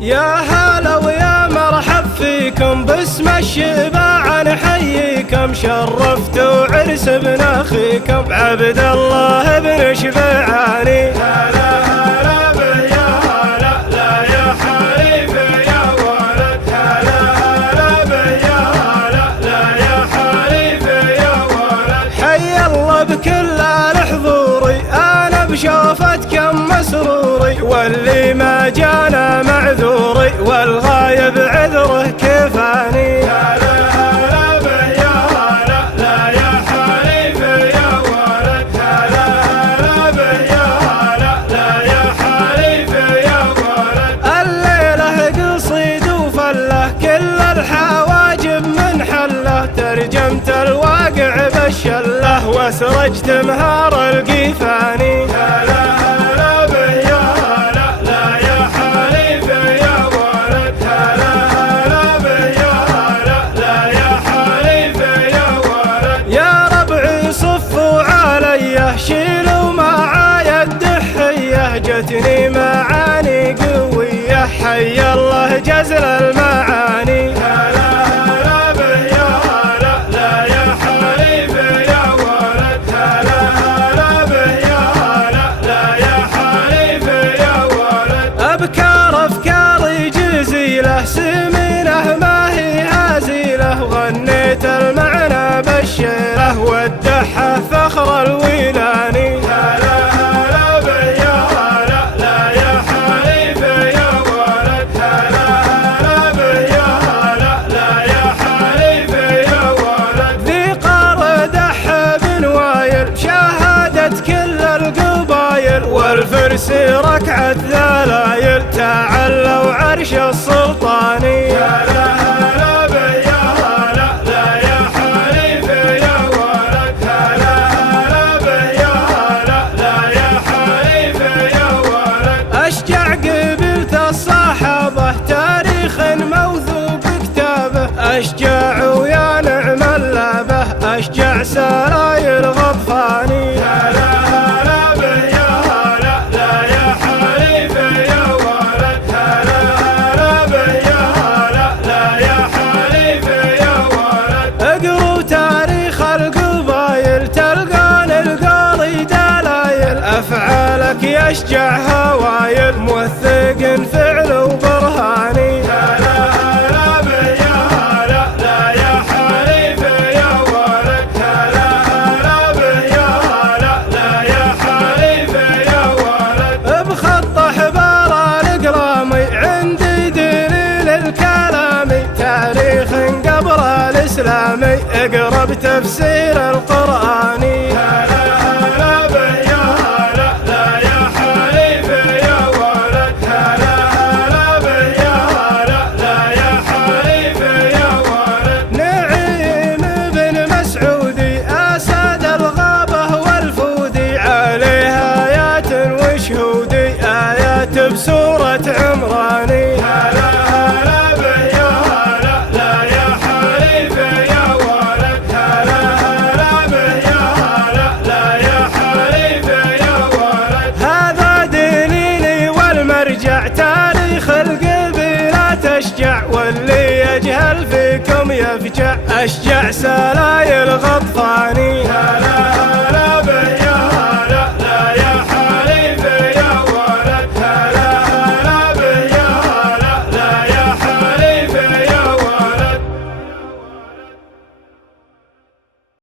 يا هلا ويا مرحب فيكم، باسم الشباع نحييكم، شرفتوا عرس ابن اخيكم عبد الله بن شبعاني. هلا هلا به يا هلا، لا يا حليف يا ولد، هلا هلا به يا هلا، لا يا حليف يا ولد. حي الله بكل الحضوري، انا بشوفتكم مسروري، واللي ما جانا معذوري، والغايب عذره كفاني. هلا هلا به يا هلا، لا يا حليف يا ولد، هلا هلا به يا هلا، لا يا حليف يا ولد. الليلة قصيد وفله، كل الحواجب من حله، ترجمت الواقع بالشله، واسرجت مهار القيفاني. هلا هلا به يا هلا، لا يا حليف يا ولد، هلا هلا به يا هلا، لا يا حليف يا ولد. يا ربعي صفوا عليه، شيلوا معايا الدحية، جتني معاني قوية، حي الله جزل المعاني. هلا هلا به يا هلا، لا يا حليف يا ولد، هلا هلا به يا هلا، لا يا حليف يا ولد. أبكار أفكاري جزيلة، سمينة ما هي هزيلة، وغنيت المعنى بالشيلة، والدحة فخر الويلاني. هلا هلا به يا هلا، لا يا حليف يا ولد، هلا هلا به يا هلا، لا يا حليف يا ولد. ذي قار دح بن وايل، شاهدت كل القبايل، والفرس ركعة ذلايل، تعلوا عرش السلطاني. هلا هلا به يا هلا، لا يا حليف يا ولد، هلا هلا به يا هلا، لا يا حليف يا ولد. أشجع قبيلة الصحابة، تاريخ موثوق كتابه، أشجع ويا نعم اللابه، أشجع سراير غطفاني. هلا هلا به يا هلا، لا يا حليف يا ولد، هلا هلا به يا هلا، لا يا حليف يا ولد. اقروا تاريخ القبايل، تلقان القاضي دلايل، أفعالك يشجع هوايل، موثق فعل وبرهاني. هلا هلا به يا هلا، لا يا حليف يا ولد، هلا هلا به يا هلا، لا يا حليف يا ولد. بخط حبار الإقلامي، عندي دليل الكلامي، تاريخ قبل الإسلامي، اقرا بتفسير القرآني. هلا هلا به يا هلا، لا يا حليف يا ولد، هلا هلا به يا هلا، لا يا حليف يا ولد. نعيم بن مسعودي، أسد الغابة والفودي، عليه آيات وشهودي، آيات بسورة عمراني. هلا هلا به يا هلا، لا يا حليف يا ولد، هلا هلا به يا هلا، لا يا حليف يا ولد. هذا دليلي والمرجع، تاريخ القبيلة تشجع، واللي يجهل فيكم يفجع، أشجع سلايل غطفاني. هلا